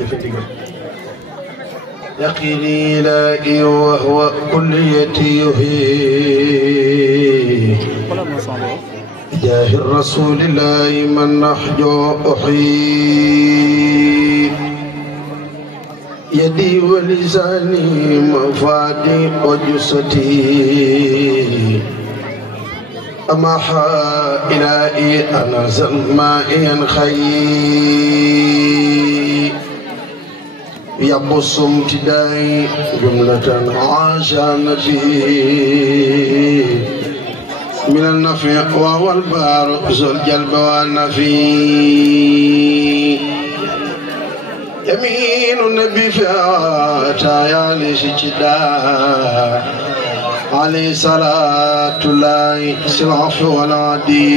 jëfe-ndigal yaqini laa'i wa huwa kulliyati yuhi jaahi rasulillahi man nahjo uhi yadi wa lisani mafadi wa jusati amaha ilahi anazan ma'iyan khayy yabusum tidai jumlatan asanati minan nafi wa wal bar zul jalba wa nafi yaminu nabi fi'ata ya lishida عليه صلاة الله سلعف ولادي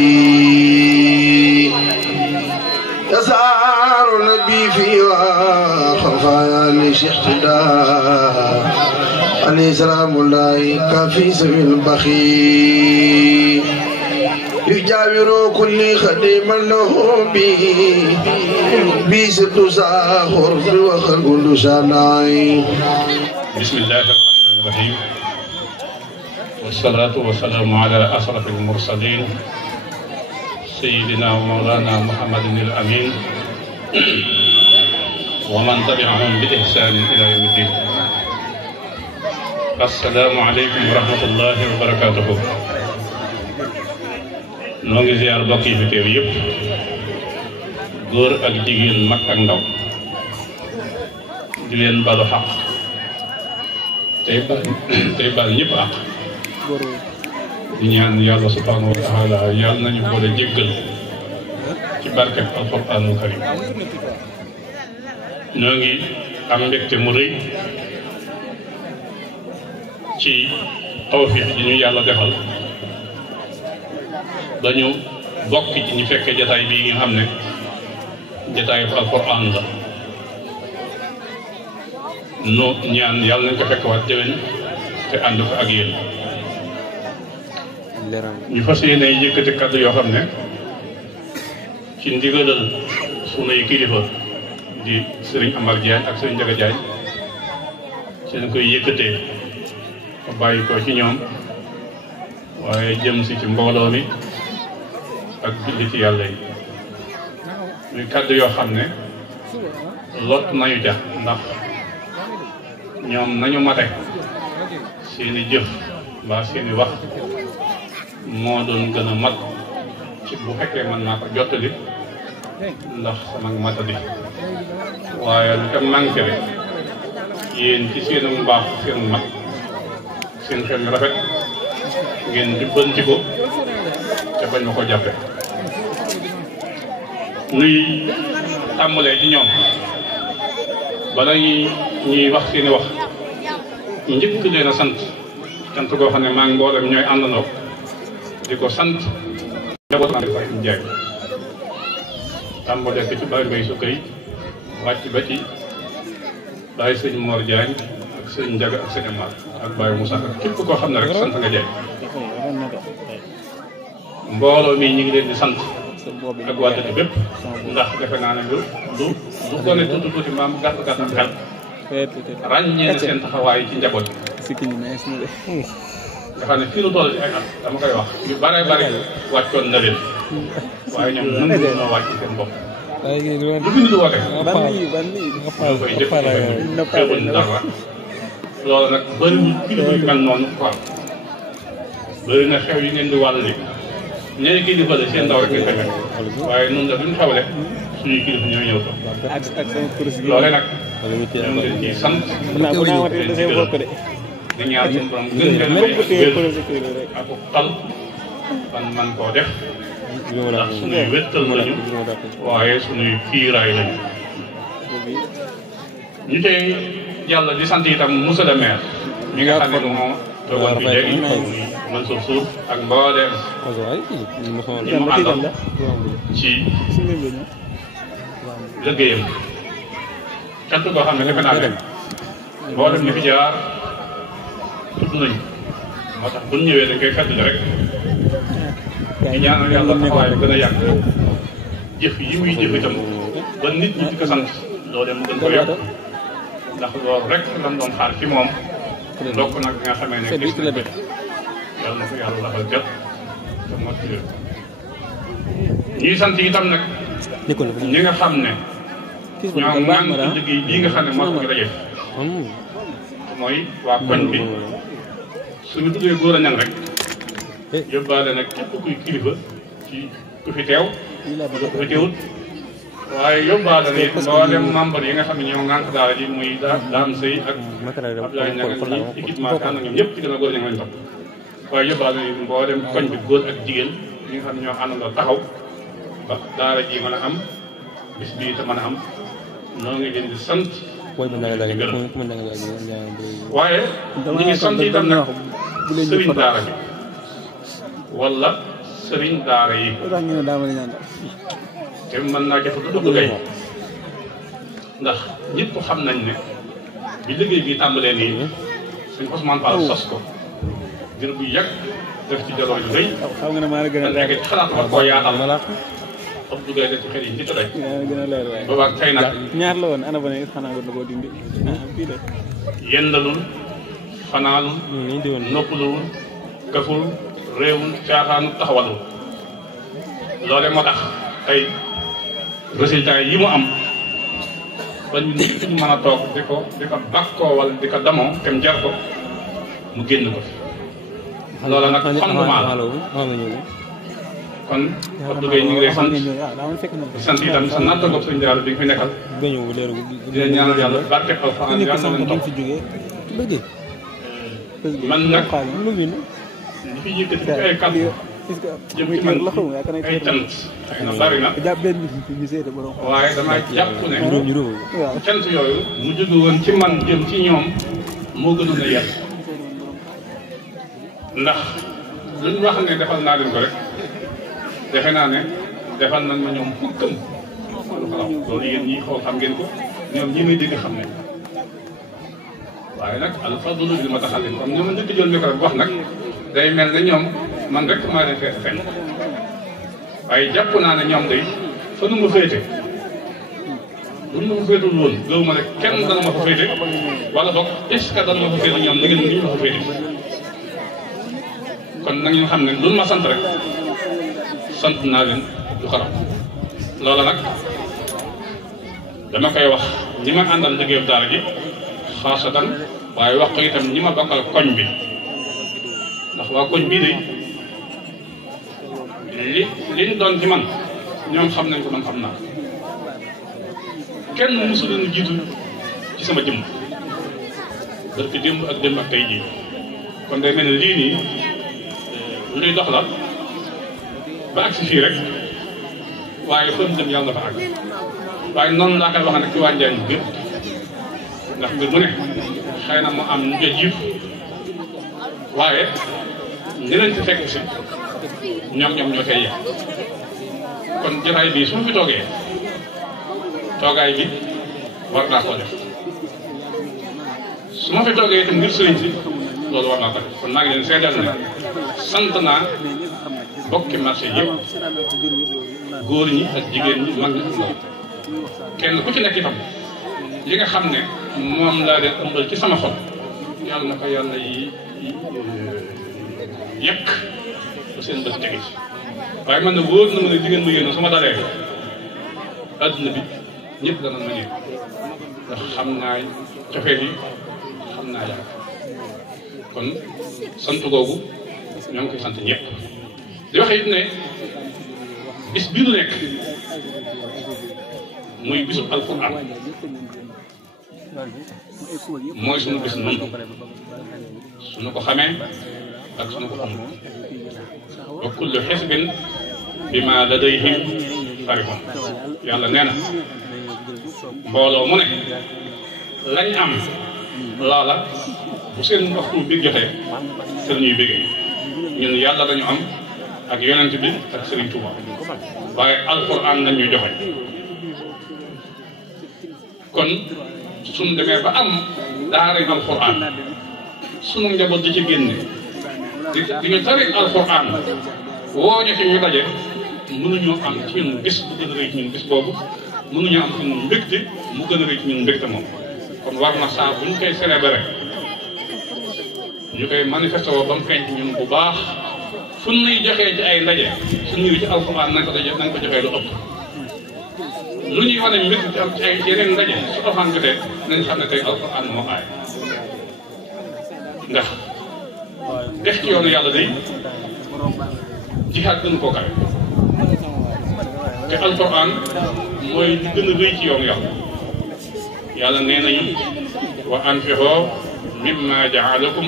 يسار النبي فيها خفايا لشحتداء عليه سلام الله كافي سبيل البخي يجاور كل خديما له بي ست ساخر وخلق لساناي بسم الله الرحمن الرحيم والصلاة والسلام على أشرف المرسلين سيدنا ومولانا محمد الأمين ومن تبعهم بإحسان إلى يوم الدين. السلام عليكم ورحمة الله وبركاته. نونغي زيار بقي في teew yépp góor ak jigéen mag ak ndaw di leen balu xaq tey bal ñëpp ak di ñaan yàlla subhanahu wa taala yàlla nañu boole jéggal ci barkeb alquranul karim ñoo ngi am mbégte mu rëy ci tawfiq yi ñu yàlla defal dañu bokk ci ñu fekkee jataay bii nga xam ne jataayu alquran la nu ñaan yàlla nañ ko fekk waat déwén te ànd ko ak yéen ñu fas yéene yëkkati kàddu yoo xam ne ci ndigalal sunuy kilifa di sëriñ Amar Diagne ak sëriñ Ndiaga Diagne ci lañ koy yëkkatee ba bàyyi ko ci ñoom waaye jëm si ci mbooloo mi ak julli ci yàlla yi muy kàddu yoo xam ne lot nañu ja ndax ñoom nañu mate seeni jëf mbaa seeni wax moo doon gën a mat ci bu fekkee mën naa ko jottali ndax sama matadi waaye lu ca manqué rek yéen ci seenu mbaax seenu mat seen xel mi rafet ngeen jubbanti ko te bañ ma ko jàppe nuy tàmbalee ci ñoom bala ñuy wax seeni wax njëkk leen a sant sant koo xam ne maa ngi mboolem ñooy àndandoo di ko sant njaboot naa def ay njaay tàmbalee ko ci bàyyi mbay su kay wàcc ba ci bàyyi sëñ Mor Diagne ak sëñ Ndiaga ak sëñ Amar ak bàyyi Moussa ak képp koo xam ne rek sant nga jaay mbooloo mi ñu ngi leen di sant ak waa dëkk bépp ndax defe naa ne du gone tuuti maam gàtt gàtt ak xel ràññee na seen taxawaay ci njaboot nga xam ne fii lu toll ci ay at dama koy wax yu bare bare wàccoon na leen waaye ñoom mënuñu noo wàcc seen bopp lu fi nit woote ñu koy def xewul dara loolu nag bëriwul kilifa yu mel noonu quoi bëri na xew yi ngeen di wàll li ñeneen kilifa la seen ndaw rek ngeen koy fekk waaye noonu la duñ xewle suñuy kilifa ñoo ñëw ko loole nag ñoo ngi leen ciy sant di ñaan suñu borom gën leen ak tal ban man koo def ndax suñuy wéttal lañu waaye suñuy kiiraay lañu ñu tey yàlla di sant itam monsieur le maire mi nga xam ne moo toogoon fi léegi Mansour Sour ak mbooleem ñi mu àndal ci liggéeyam cant boo xam ne defe naa ne mbooleem ñi fi jaar tudd nañu moo tax bu ñu ñëwee dañ koy fàttali rek di ñaanal yàlla taxawaay gën a yàgg jëf yi muy jëf itam ba nit ñi di ko sant loolu mu gën ko yokk ndax loolu rek lan doon xaar ci moom ndokk nag bi nga xamee ne gis na yàlla na ko yàlla lafal jot te mot ci ñuy sant itam nag ñi nga xam ne ñoo ngan liggéey bii nga xam ne moo ko daje mooy waa koñ bi suñu tuddee góor a ñan rek yóbbaale nag képp kuy kilifa ci ku fi teew ku fi teewut waaye yóbbaale na it mboolem membre yi nga xam ne ñoo ngànk daara ji muy daam sëy ak Abdoulaye Niang ñi équipement kan ñoom ñëpp ci gën a góor ña lañ topp waaye yóbbaale na it mboolem koñ bi góor ak jigéen ñi nga xam ne ñoo àndandoo taxaw ba daara ji mën a am bis bii te mën a am noo ngi leen di sant di gërëm waaye ñu ngi sant itam nag sëriñ daara bi wala sëriñ daara yi te mën naa jafe du dugg ndax ñëpp xam nañ ne bi liggéey bi tàmbalee nii suñ Ousmane Fall sos ko dina bu yàgg def ci jaloo yu rëy da nekk ci xalaat war koo yaatal ab duggee def ci xel yi ci tëddee boobaag tey nag ñaar la woon ana ba ne xanaa war na koo dindi yendalul fanaanul noppaluwul kaful réewul caaxaanul taxawalul loole moo tax tey résultat yi mu am ba ñu nit ñu mën a toog di ko bakkoo wala di ko damoo kem jar ko mu génn ko fi loola nag fondement la kon Abdou Gueye ñu ngi lay sant itam sa natta bopp suñu daara bi nga fi nekkal di leen ñaanal yàlla barke alxuraan yàlla na leen topp man nag li fi yëkkati ci ay kàddu jëm ci man ay cant xëy na bari na waaye damaa jàpp ne cant yooyu mu jóge woon ci man jëm ci ñoom moo gënoon a yàlla ndax lu ñu wax ne defal naa leen ko rek defe naa ne defal nañ ma ñoom fukkam loolu yéen ñi xool xam ngeen ko ñoom ñi may dégg xam ne waaye nag alfadlu bil mutaxallim comme ñoom njëkk jël micro bi wax nag day mel ne ñoom man rek maa leen fee fenn waaye jàpp naa ne ñoom day fa nu ma féete bu nu ma féetul woon gëw ma ne kenn dana ma fa féete wala boog est-ce que dana ma fa féete ñoom da ngeen ñu ma fa féete kon nag ñu xam ne lu ma sant rek sant naa leen lu xaram loola nag dama koy wax ñi ma àndal liggéeyu daara ji xaasatan waaye wax ko itam ñi ma bokkal koñ bi ndax waa koñ bii de liñ doon ci man ñoom xam nañ ko man xam naa kenn mësu leen jiitu ci sama jëmm parce que démb ak démb ak tey jii kon day mel ne lii nii luy dox la ba agsi fii rek waaye fan dem yàlla dafa àgg waaye noonu laa koy wax nag ci waa Njaañ bi gépp ndax mbir mu ne xëy na mu am ñu koy jiif waaye ñi leen ci fekk si ñoom ñoo koy yegg kon jotaay bii su ma fi toogee toogaay bi war naa koo def su ma fi toogee itam ngir sëriñ si loolu war naa ko def kon maa ngi leen seedal ne sant naa bokki marché yëpp góor ñi ak jigéen ñi mag ñi ndaw kenn ku ci nekk itam li nga xam ne moom laa leen ëmbal ci sama xol yàlla na ko yàlla yi yekk ba seen bët tege ci waaye man na wóor na ma ne jigéen mu yéen su ma dalee adduna bi ñëpp dana ma ñëw ndax xam naa cofeel yi xam naa yàlla kon sant googu ñoo ngi koy sant ñëpp di wax it ne bis bii nu nekk muy bisu alquran mooy sunu bis noonu sunu ko xamee ak sunu ko xamul wa kullu xisbin bima ladayhim farihun yàlla nee na mbooloo mu ne lañ am loola bu seen waxtu bi jotee seen ñuy bégee ñun yàlla dañu am ak yonent bi ak Serigne Touba waaye alquran lañ ñu joxe kon suñu demee ba am daara alquran sunu njaboot di ci génne di ñu tari alquran woo ñu fi ñu daje mënuñoo am ci ñun bis bu gën a rëy ci ñun bis boobu mënuñu am suñu mbégte mu gën a rëy ci ñun mbégte moom kon war na saa bu ñu koy célébrer ñu koy manifesté woo ba mu feeñ ci ñun bu baax fu ñuy joxee ci ay ndaje suñu ñëw ci alxuraan nañ ko joxee lu ëpp lu ñuy wane mbégte ci am ci ay yeneen ndaje su alxuraan jotee nañ xam ne tey alxuraan moo aay ndax def ci yoonu yàlla day jihaad gën koo kawe te alxuraan mooy li gën a rëy ci yoonu yàlla yàlla nee nañu wa anfiqoo mimma jaalakum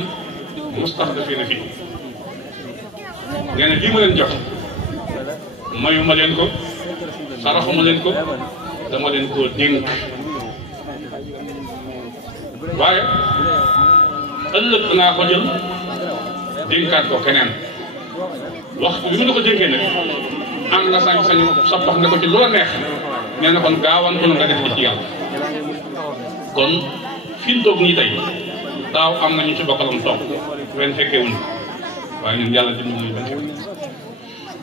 mustaxlafiina fii nee na lii ma leen jox mayu ma leen ko saraxuma leen ko dama leen koo dénk waaye ëllëg naa ko jël dénkaat ko keneen waxtu bi mu la ko dénkee nag am nga sañ-sañu soppax ne ko ci loola neex nee na kon gaawantu nga def ci yàlla kon fi mu toog nii tey daaw am nañu ci bokkalam toog ren fekkee wuñu waaye ñun yàlla dimbali nañu bañ fekke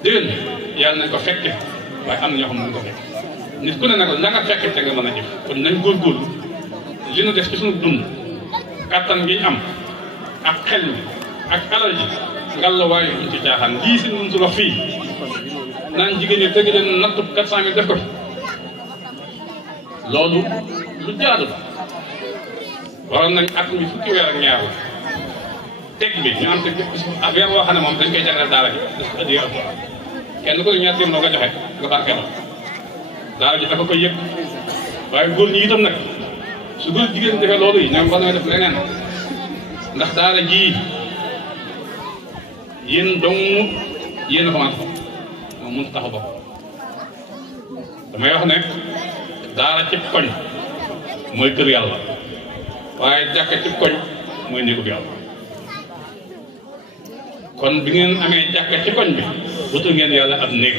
déwén yàlla nañ ko fekke waaye am na ñoo xam ne nañ ko fekke nit ku ne nag la nga fekke te nga mën a jëf kon nañ góorgóorlu li nu def ci suñu dund kàttan gi ñu am ak xel mi ak alal ji ngalla waaye buñ ci jaaxaan lii si nun su wax fii naan jigéen ñi tëgg leen nattu 400 000 def ko loolu lu jaadu waroon nañ at mi fukki weer ak ñaar la teg bi ñu am te weer woo xam ne moom dañ koy jagleel daara ji def ko addiya alxuraan kenn ku ne ñaar téeméer nga joxe nga barkeeloo daara ji dafa koy yëg waaye góor ñi itam nag su góor jigéen defee loolu yi ñoom war nañoo def leneen ndax daara ji yéen dong yéen a commencé moom mënut taxaw bopp damay wax ne daara ci koñ mooy kër yàlla waaye jàkka ci koñ mooy néegub yàlla kon bi ngeen amee jàkka ci koñ bi wutul ngeen yàlla ab néeg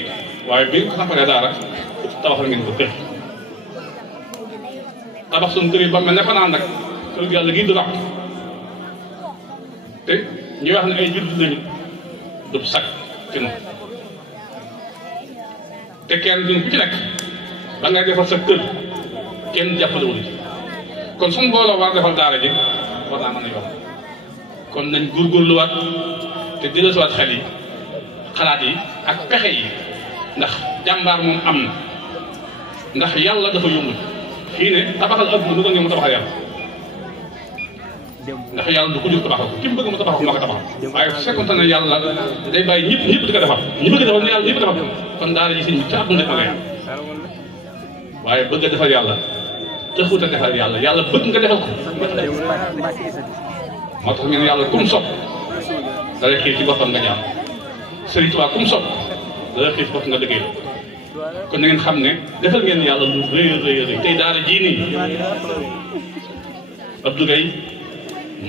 waaye bi nga ko sampalee daara tabaxal ngeen ko kër tabax suñu kër yi ba mel ne fanaan nag kër yàlla gii du ràpp te ñuy wax ne ay jullit lañu du sag ci noonu te kenn duñ ku ci nekk da ngay defal sa kër kenn jàppale wu ci kon suñu booloo war defal daara ji war naa mën a yomb kon nañ góorgóorluwaat te delloosiwaat xel yi xalaat yi ak pexe yi ndax jàmbaar moom am na ndax yàlla dafa yombul fii ne tabaxal adduna lu ko ñëw mu tabaxal yàlla ndax yàlla du ko jur tabaxal ko ki mu bëgg mu tabaxal ko moo ko tabaxal waaye su fekkoon ne yàlla day bàyyi ñëpp di ko defal ñi bëgg a defal ne yàlla ñëpp defal kon daara ji sëñ bi ca adduna la yàlla waaye bëgg a defal yàlla taxut a defal yàlla yàlla bëgg nga defal ko moo tax ñu ne yàlla kum sopp dala xiir ci boppam nga jaam Sëriñ Tuubaa kum sopp dala xiir ci boppam nga liggéey kon na ngeen xam ne defal ngeen yàlla lu rëy a rëy rëy tey daara jii nii Abdou Gueye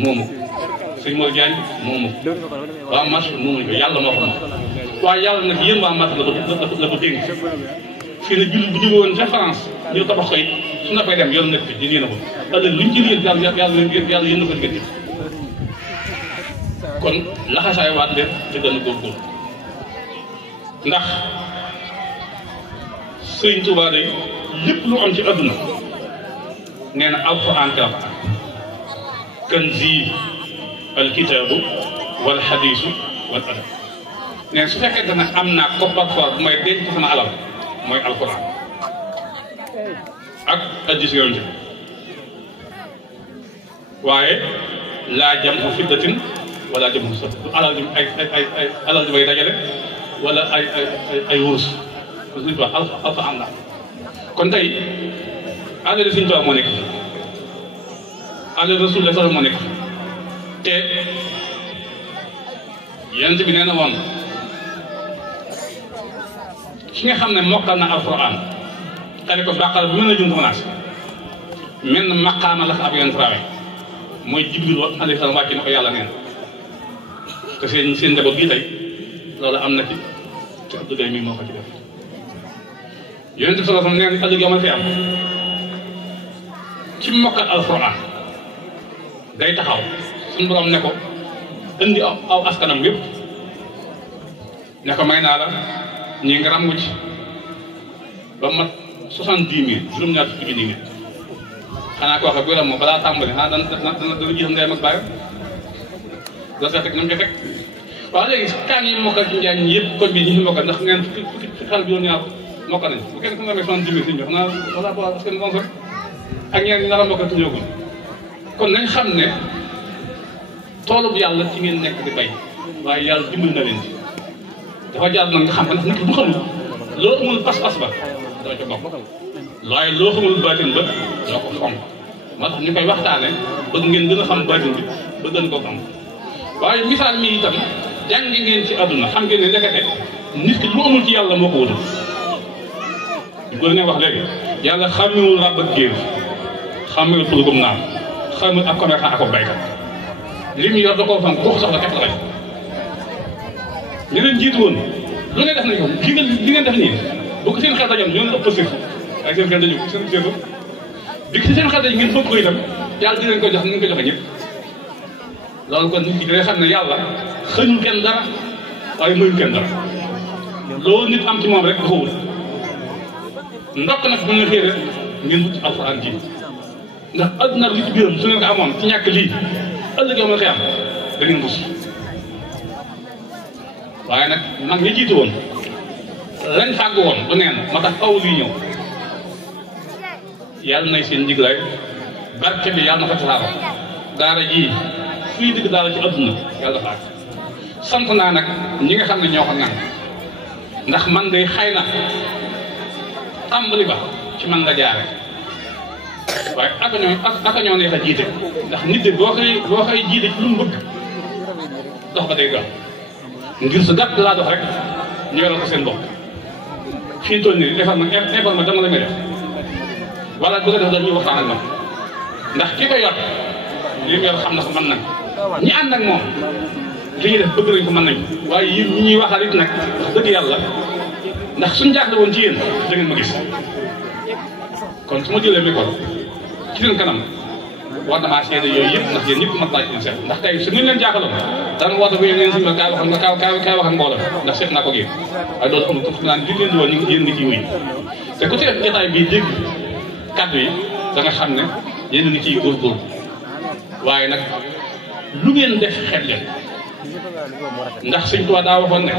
moomu sëñ Mor Diagne moomu waa marché moomuñu ko yàlla moo xam waaye yàlla nag yéen waa marché la ko dénk fii ne jullit bu jóge woon ca France ñëw tabax ko it su na koy dem yoon nekk fi di lii na ko ëllëg luñ ci lii yàlla yéen na ko diggante kon laxasaay waat leen te gën a góorgóorlu ndax Sëriñ Tuubaa day lépp lu am ci adduna nee na alxuraan kanzi alkitaabu wal xadiisu wal adab nee su fekkee dana am naa coffre-fort bu may denc sama alal mooy alxuraan ak hadiis yonent bi waaye laa jam mu fiddatin wala jam mu sëb alal ji ay alal ji may dajale wala ay wurus suñu wax alxuraan la kon tey alal Sëriñ Tuubaa moo nekk alal Rasul sax moo nekk te yonent bi nee na woon ki nga xam ne mokkal na alxuraan xale ko bàqal bu mel na jumtu menace mel na maqaama la fa ab yonent rawe mooy Jibril wa alayhi salaam wàcc na ko yàlla neen te seen njaboot bii tey loolu am na ci te Abdou Gueye mii moo ko ci def yonent bi sallallahu alayhi wasallam nee na ëllëg yow ma fi am ci mokkal alxuraan day taxaw suñu borom ne ko indi aw askanam yëpp ne ko may naa la ñii nga ràmmu ci ba mat 70.000 juróom-ñaar fukki junni nit xanaa koo xam ne moom balaa tàmbali dana jiital ndeyam ak baayam doo seet rek na mu koy fekk waaw léegi kaan yi mokkal ci njaañ ñi yëpp kon bi ñi fi mokkal ndax ngeen fukki xale juróom-ñaar mokkal nañ bu kenn ku nga amee 70.000 siñ jox naa wala parce que bon sax ak ñeneen ñi nar a mokkal tuñoogul kon nañ xam ne toolub yàlla ci ngeen nekk di bay waaye yàlla dimbali na leen ci dafa jaar nag nga xam ko ndax nit ki bu xamul loo amul pas-pas ba doo ca bokk waaye loo xamul baatin ba doo ko fonk moo tax ñu koy waxtaane bëgg ngeen gën a xam baatin bi ba gën koo fonk waaye misaal mi itam jàngi ngeen ci àdduna xam ngeen ne ndekete nit ki lu amul ci yàlla moo ko wutal bu ngeen wax léegi yàlla xàmmewul ràbb ak géer xàmmewul tulugum naan xàmmewul ak commerçant ak baykat li mu yor da koo fonk boo soxla képp la bay ñu leen jiitu woon lu ne def nañ ko li ngeen def nii bu ko seen xel dajoon ñoo leen ëpp sëf waaye seen xel daju seen seen bi ko seen xel daj ngeen foog ko itam yàlla di leen ko jox ni ñu ko joxe ñëpp loolu kon nit ki da xam ne yàlla xëñul kenn dara waaye mayul kenn dara loolu nit am ci moom rek dafa wut ndokk nag bu ñu xëy rek ngeen wut ci alxuraan ji ndax adduna li ci biiram su ngeen ko amoon ci ñàkk lii ëllëg yow ma xëy am da ngeen mus waaye nag mag ñi jiitu woon lañ fàgg woon du neen ma tax aw lii ñëw yàlla nay seen njiglaay barke bi yàlla na fa tasaaroo daara ji fii dëgg daara ci adduna yàlla dafa ak sant naa nag ñi nga xam ne ñoo ko ngan ndax man day xay na tàmbali ba ci man la jaare waaye aka ñoo neex a jiite ndax nit de boo koy jiite ci lu mu bëgg dox ba day dox ngir sa gàtt laa dox rek ñu yoral ko seen bopp fii toll nii defal ma dama la may def wala bëgg a def dañuy waxtaan ak moom ndax ki ko yor li mu yor xam na ko mën nañ ñi ànd ak moom li ñuy def bëgg nañ ko mën nañ waaye yéen ñi ñuy waxal it nag wax dëgg yàlla ndax suñ jaaxle woon ci yéen da ngeen ma gis kon su ma jëlee micro ci seen kanam war na maa seede yooyu yëpp ndax yéen ñëpp mat naa ci leen seet ndax tey su ngeen leen jaaxaloon dana woote ba yéen suñu kaay wax kaay wax ak mbooloo ndax seet naa ko yéen waaye loolu amul ko naan li leen di woon yéen ngi ciy wuy te ku ci def jotaay bii dégg kàddu yi da nga xam ne yéen ngi ciy góorgóorlu waaye nag lu ngeen def xeet leen ndax Sëñ Tuubaa daa waxoon ne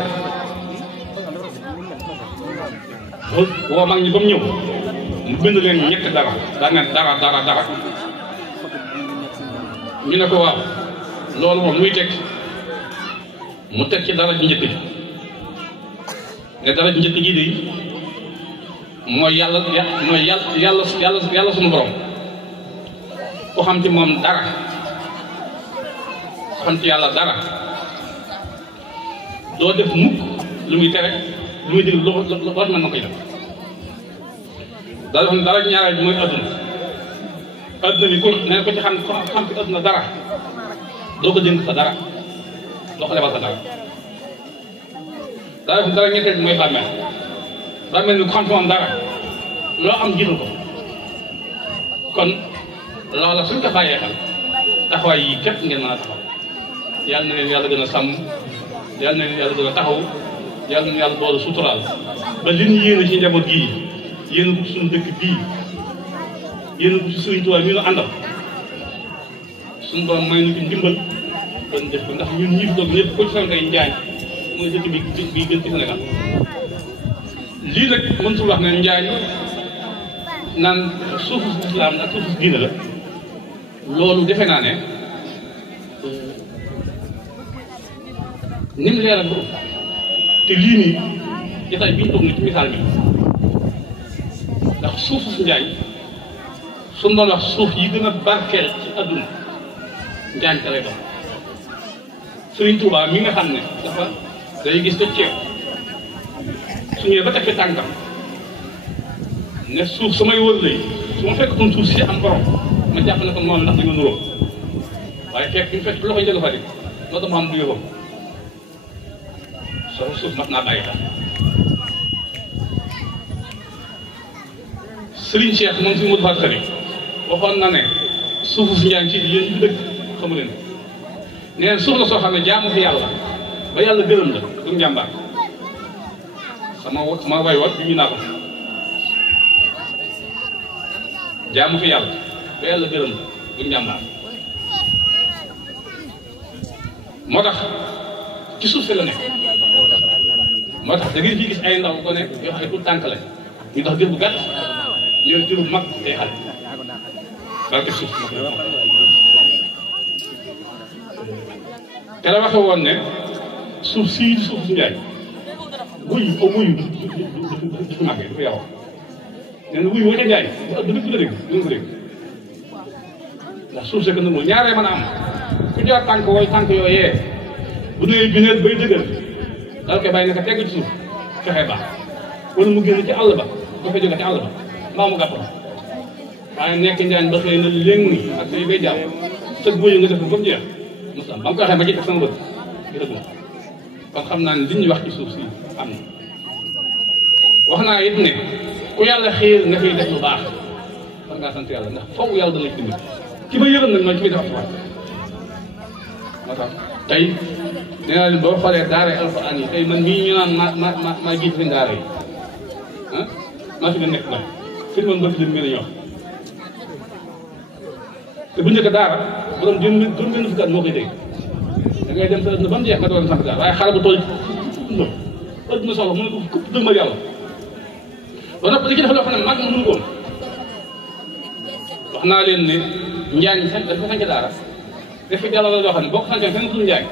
woo mag ñi ba mu ñëw mu bind leen ñetti dara daa ne dara ñu ne ko waaw loolu moom luy teg mu teg ci dara ji njëkk ji ne dara ji njëkk ji de mooy yàlla suñu borom ku xam ci moom dara ku xam ci yàlla dara doo def mukk lu muy tere lu muy déglu loo war mën na koy def daal xam ne dara ñaareel bi mooy adduna bi ku ne ko ci xam ci adduna dara doo ko dénk sa dara doo ko lebal sa dara daal xam dara ñetteel bi mooy bàmmeel ni ku xam ci moom dara loo am jiital ko kon loola suñ ko bàyyee xel taxawaay yi képp ngeen mën a taxaw yàlla na leen yàlla gën a sàmm yàlla na leen yàlla gën a taxaw yàlla na yàlla boole suturaal ba li ñu yéene ci njaboot gii yéen ko ci suñu dëkk bii yéen ko ci Sëriñ Tuubaa mi nu àndal suñu doom may nu ci ndimbal kon def ko ndax ñun ñi fi toog ñëpp ko ci sama kay njaañ mooy dëkk bi gën ci Sénégal lii nag mëntul wax ne njaañ naan suufu islaam ak suufu diine la loolu defe naa ne ni mu leeral ko te lii nii jotaay bi ñu toog ni ci misaal bi ndax suufu si njaañ suñu doon wax suuf yi gën a barkeel ci adduna njaañ ka lay doon Sëriñ Tuubaa mi nga xam ne dafa day gis ko ceeb su ñëwee ba teg fi tànkam ne suuf samay wër lay su ma fekkoon suuf si am borom ma jàpp ne ko moom ndax dañoo nuróo waaye fekk bi mu fekk loxoy njëkk fa di loolu dama am du yóbbam soo suuf mat naa bàyyi xel Serigne Cheikh moom si Modou Fall Khari waxoon na ne suufu si njaañ ci yéen ñu dëkk xamu leen nee na suuf la soo xam ne jaamu fi yàlla ba yàlla gërëm la du njàmbaar sama way wat bi ñu naa ko jaamu fi yàlla ba yàlla gërëm bu njàmbaar moo tax ci suuf si la nekk moo tax da ngeen fi gis ay ndaw ko nekk yoo xam ne tout tànk la ñu dox gër bu gàtt ñooy jur bu mag day xale barke suuf te la waxe woon ne suuf sii suuf si njaay wuyu au wuyu du fi màggee du fi yaroo nee na wuyu woo ca njaay du dëkk la dégg du ko dégg ndax suuf si que nag ñaaree mën a am ku jaar tànk wooy tànk yooyee bu dee juneet bay dëgër dal koy bàyyi nga ko tegg ci suuf fexe baax wala mu génn ci àll ba dafa jóge ci àll ba mbaa mu gàpp waaye nekk njaañ ba xëy na léegi ak say bay jàpp sëg wuyu nga def ko comme jeex mos am ba nga ko waxee ma ci teg sama bët di dëgg kon xam naa ne li ñuy wax ci suuf si am na wax naa it ne ku yàlla xiir nga fiy def lu baax war ngaa sant yàlla ndax foofu yàlla dana ci dimbali ki ma yërëm nag mooy ki muy def ak moo tax tey nee naa leen boo xoolee daara alxuraan yi tey man mii ñu naan maa jiite fi daara yi ah maa fi gën nekk nag fi man bëgg leen mën a ñor te bu njëkk daara borom jëm benn fukki at moo koy dégg da ngay dem sa ëdduna ba mu jeex nga doon sant daara waaye xale bu toll ci ëdduna soxla mu ne ko këpp dëgg ma yàlla ba noppi li ci def loo xam ne mag mënu ko woon wax naa leen ne njaañ dafa sanc daara def fi delloo la loo xam ne boo ko sancoon fenn suñu njaañ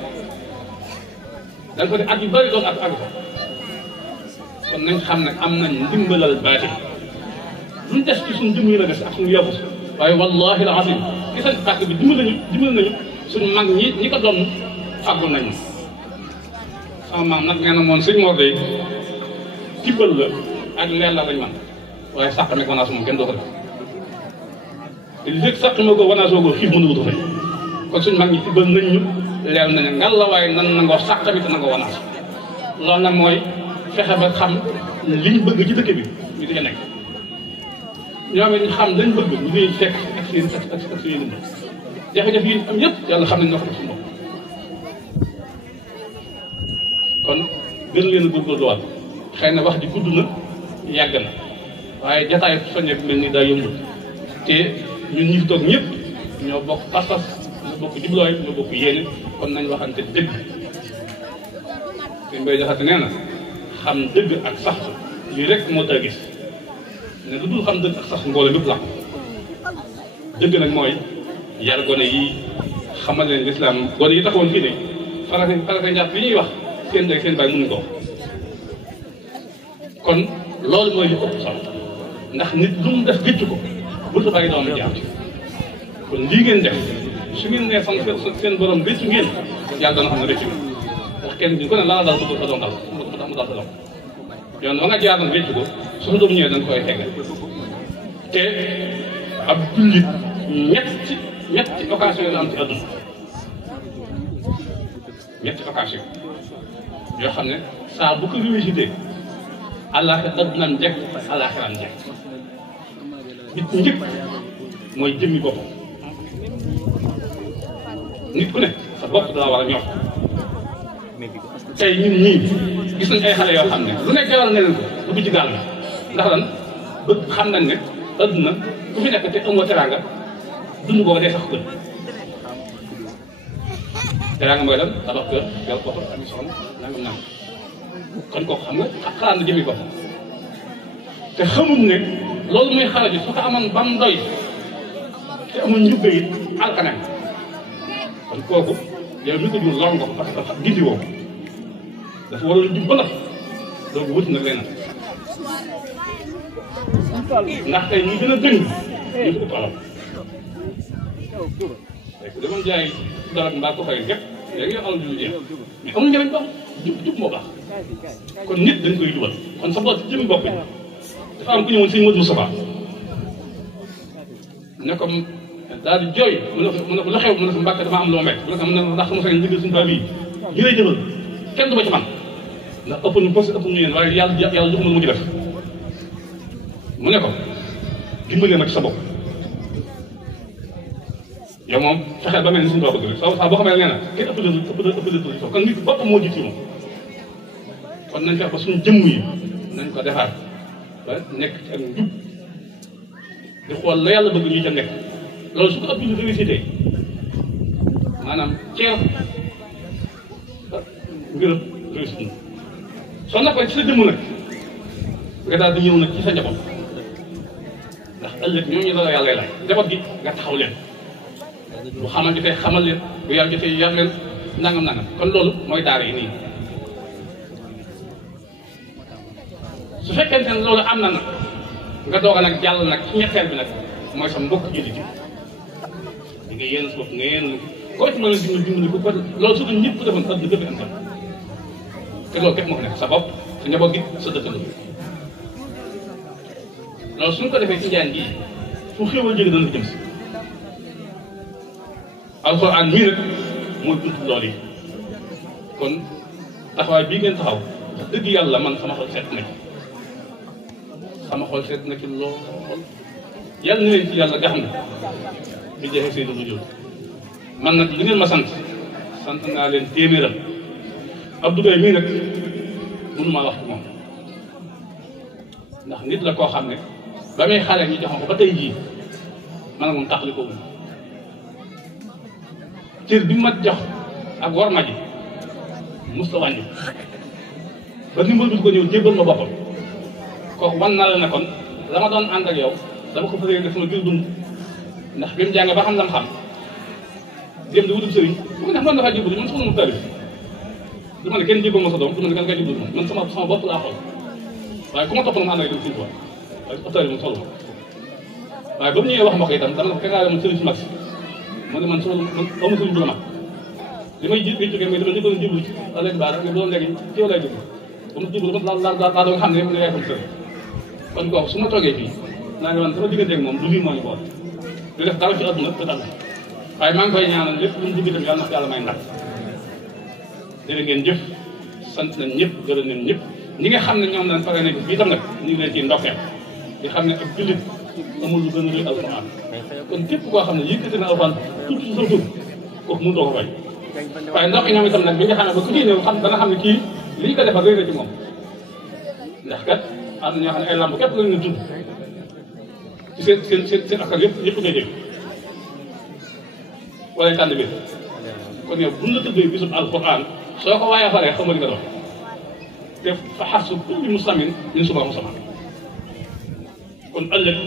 da nga ko def at yu bëri doon ak ko kon nañ xam ne am nañ ndimbalal baati luñ des ci suñu jëm yi la des ak suñu yobbu waaye wallahi la asim ki sant pàkk bi dimbal nañu suñu mag ñi ko doon fàggul nañu sama maam nag nee na moom sëñ Mor day tibbal la ak leer la lañ man waaye sàq nag wanaas moom kenn doo ko def te li fekk sàq ma ko wanaasoo ko xiif mënu ko fay kon suñu mag ñi tibbal nañ ñu leer nañu ngal la waaye nan nangoo sàq bi te nangoo wanaas loolu nag mooy fexe ba xam liñ bëgg ci dëkk bi ñu di nekk ñoom it xam lañ bëgg ñu ngi fekk ak seen ak seen dund jafe-jafe yi am yëpp yàlla xam nañ ñoo ko def suñu bopp kon gën leen a góorgóorluwaat xëy na wax ji gudd na yàgg na waaye jataay soññe bi mel ni daa yombul te ñun ñi fi toog ñëpp ñoo bokk pas-pas ñoo bokk jubluwaay ñoo bokk yéene kon nañ waxante dëgg te Mbay Jaxate nee na xam dëgg ak sax lii rek moo tax gis ne lu dul xam dëgg ak sax mbooloo bépp làq dëgg nag mooy yar gone yi xamal leen lislaam gone yi taxawoon fii de farata njàpp li ñuy wax seen ndey seen baay mënuñ ko kon loolu mooy li ëpp solo ndax nit lu mu def gëccu ko bul bàyyi doom jaar ci kon lii ngeen def su ngeen nee fan seen borom gëccu ngeen yàlla dana xam ne rëccu ndax kenn ñu ko ne la daal bëgg sa doom dal mu tax mu dal sa doom yoon wa nga jaar nag rëccu ko suñu doom ñëwee dañ koy teggal te ab jullit ñetti occasion la am ci àdduna ñetti occasion yoo xam ne saa bu ko réussité àllaaxira addunaam njëkk àllaaxiraam njëkk nit njëkk mooy jëmmi boppam nit ku ne sa bopp daa war a ñor tey ñun ñii gis nañ ay xale yoo xam ne lu ne jaral na leen ko dugg ci gaal bi ndax lan bëgg xam nañ ne adduna ku fi nekk te amoo teraanga dund boobu day sax gën teraanga mooy lan tabax kër gal oto ak soxna nangam nangam kon kooku xam nga xalaat na jëmi boppam te xamul ne loolu muy xale bi su ko amoon ba mu doy te amul njubbe it alkanam kon kooku yow mi ko jur lor nga ko parce que gindi woo dafa waroon jub ba nag donc wuti nag leneen ndax tey ñu gën a dëng ñu ko ëpp alal tey ku demoon jaay dara mbaa ko fay gépp léegi yow alal du jeex mais amul njëriñ baax jub moo baax kon nit dañ koy jubal kon sa bopp ci jëmi bopp dafa am ku ñëwoon sëñ Modou Moustapha ne ko daal di jooy mu ne ko lu xew mu ne ko Mbàkke dama am loo mekk mu ne ko ndax sama sañ liggéey suñu baa bii yi lay jëbal kenn du ma ci man ndax ëpp nu poste ëpp nu yéen waaye yàlla joxuma lu mu ci def mu ne ko dimbali ma ci sa bopp yow moom fexeel ba mel ni suñu baa bëgg rek saa boo xamee nee na kenn ëpp kon nit bopp moo jiitu moom kon nañ fex ba suñu jëmm yi nañ ko defaat ba nekk ci ak njub di xool la yàlla bëgg ñu ca nekk loolu su ko ëpp ñu félicité maanaam ceeb ngërëb réussite soo nappee ci sa jëmm nag nga daal di ñëw nag ci sa njaboot ndax ëllëg ñooñu la yàlla laaj njaboot gi nga taxaw leen bu xamal jotee xamal leen bu yar jotee yar leen nangam kon loolu mooy daara yi nii su fekkente ne loolu am na nag nga doog a nag jàll nag ci ñetteel bi nag mooy sa mbokk jullit yi di nga yéen sa bopp nga yéen koo ci mën a dimbali ko loolu su ko ñëpp defoon adduna gëpp am te loolu képp moo ko nekk sa bopp sa njaboot gi sa dëkkandoo loolu suñ ko defee ci njaan gi fu xéwal jóge dana jëm si alxuraan mii nag mooy bunt loolu yi kon taxawaay bii ngeen taxaw wax dëgg yàlla man sama xol seet na ci sama xol seet na ci lool yàlla na leen ci yàlla gax na di jeexee seen lu jël man nag li ngeen ma sant naa leen téeméeram Abdou Gueye mii nag mënu maa wax ci moom ndax nit la koo xam ne ba muy xale ñu joxoon ko ba tey jii man ak moom taxali ko cër bi ma jox ak war ma ji mos la wàññi ba ndimbal bi ko ñëw jébbal ma boppam kooku wan na la ne kon la ma doon ànd ak yow dama ko fas def sama biir dund ndax bi mu jàngee ba xam lam xam dem di wutub sëriñ bu ko neex man dafaa jébbalu man soxna mu tarif du ma ne kenn jébbal ma sa doom du ma ne kenn kay jébbalu man sama bopp laa xool waaye ku ma topp na ma ànd ak dem suñu tool waaye tarif moom soxla waaye ba mu ñëwee wax mbokk itam dama ne ko kangaa man sëriñ si mag si ma ne man soxla man amu sëriñ bu la mag li may ji bi jógee mais dama njëkkoon jébbalu ci leen baara mais bu doon léegi ci yow lay jóge ba mu jébbalu laa doon xam ne ne yaay ko sëriñ kon kooku su ma toogee fii naa ne man sama digganteeg moom du lii moo ñu boole du def dara ci àdduna te dal waaye maa ngi koy ñaanal lépp lu mu dugg itam yàlla na yàlla may ndam jërë ngeen jëf sant nañ ñëpp gërëm nañ ñëpp ñi nga xam ne ñoom dañ pare nañ bii tam nag ñu ngi leen ciy ndokkeel di xam ne ak jullit amul lu gën a rëy alxuraan kon képp koo xam ne yëkkati na alxuraan tudd ci sa tur kooku mënutoo ko fay waaye ndokk ñoom itam nag bi nga xam ne ba ku ciy ñëw xam dana xam ne kii li ñu ko defal rëy na ci moom ndax kat am na ñoo xam ne ay lamb képp la ñu tudd ci seen askan yëpp ngay dégg wala tànn bi kon yow buñ la tuddee bisub alquran soo ko waaye faree xamal li nga doon te fa xasu kulli muslimin min suba musama kon ëllëg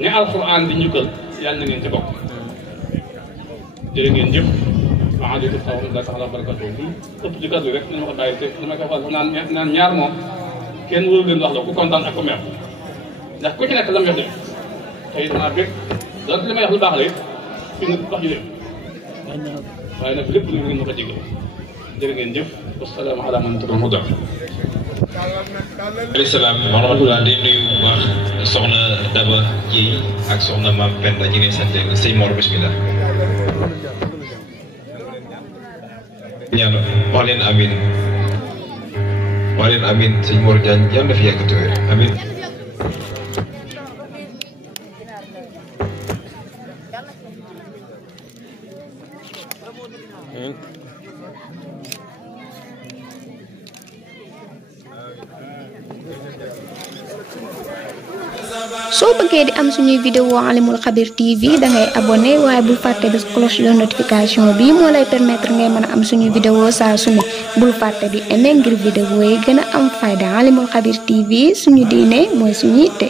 ne alquran di njukkal yàlla na ngeen ci bokk jërë ngeen jëf waaleykum salaam wa rahmatulah barakatuh bu ëpp ci kàddu rek nañu ma ko bàyyi te dama koy wax naan ñaar moom kenn warul leen wax la ku kontaan ak ku mer ndax ku ci nekk la mu wax de tey damaa bëgg donc li may wax lu baax la it fi nga wax ji dem waaye nag lépp lu ngeen ma ko jégal jërë ngeen jëf wassalaamu ala man tabi'al hudaa. Alayhi salaam wa rahmatulah di nuyu bu baax soxna Daba Dieye ak soxna Maam Penda ñi ngay sant sëñ Mor bismillah. ñaan wax leen amin wax leen amin sëñ Mor Diagne yàlla na fi yàgg te wér amin. soo bëggee di am suñuy vidéo Alimul Khabir TV dangay abonné waaye bul fàtte bés cloche de notification bi moo lay permettre ngay mën a am suñuy vidéo saa su ne bul fàtte di aimer ngir vidéo yi gën a am fayda Alimul Khabir TV suñu diine mooy suñu yitte